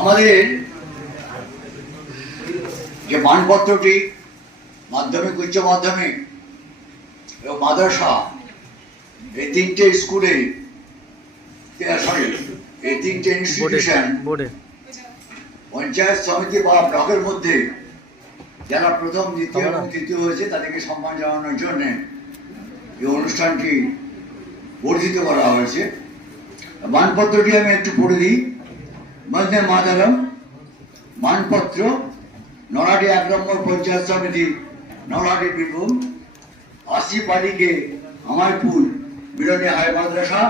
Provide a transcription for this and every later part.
আমাদের যে মানপত্রটি মাধ্যমিক উচ্চ মাধ্যমিক এবং মাদ্রাসা এই তিনটে স্কুলে সরি এই তিনটে ইনস্টিটিউশন পঞ্চায়েত সমিতি বা ব্লকের মধ্যে যারা প্রথম দ্বিতীয় এবং তৃতীয় হয়েছে তাদেরকে সম্মান জানানোর জন্য এই অনুষ্ঠানটি বর্ধিত করা হয়েছে। মানপত্রটি আমি একটু পড়ে দিই। বন্দে মাতারম মানপত্র, নলাটি এক নম্বর পঞ্চায়েত সমিতি, নলাটি বীরভূম, আশি পালিকে আমারপুর, বিরোধী হাই মাদ্রাসা,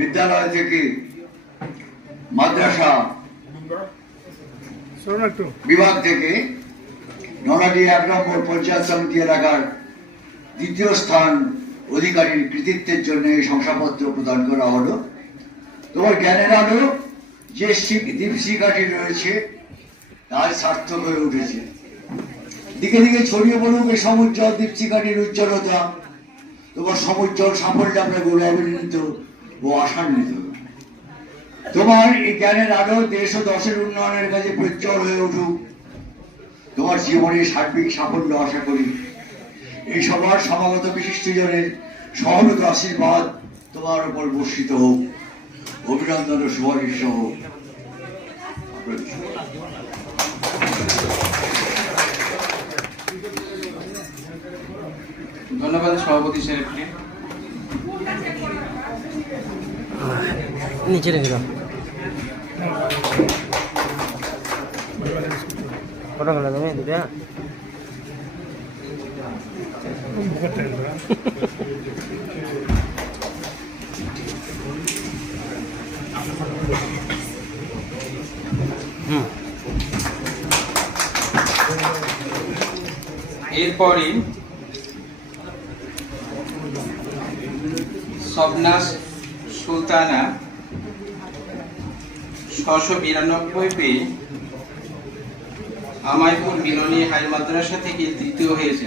বিদ্যালয় থেকে মাদ্রাসা, বিভাগ থেকে নলাটি এক নম্বর পঞ্চায়েত সমিতি এলাকার দ্বিতীয় স্থান অধিকারীর কৃতিত্বের জন্য এই শংসাপত্র প্রদান করা হলো। তোমার জ্ঞানের আলো যে দীপশিখাটি রয়েছে, তার সার্থক হয়ে উঠেছে। দিকে দিকে ছড়িয়ে পড়ুক এই সমুজ্জ্বল দীপশিখাটির উজ্জ্বলতা। তোমার সমুজ্জ্বল সাফল্য আমরা গৌরবান্বিত ও আশান্বিত। তোমার এই জ্ঞানের আলো দেশ ও দশের উন্নয়নের কাজে প্রজ্জ্বল হয়ে উঠুক। তোমার জীবনে সার্বিক সাফল্য আশা করি। এই সবার সমাগত বিশিষ্টজনের সহমত আশীর্বাদ তোমার উপর বর্ষিত হোক। অভিনন্দন ও সুপারিশ সহ ধন্যবাদ সভাপতি সাহেবকে নিচে রেখে দাও। তুমি দুটা এরপরে সবনাস সুলতানা ছশো বিরানব্বই পেয়ে আমায়পুর মিলনী হাই মাদ্রাসা থেকে তৃতীয় হয়েছে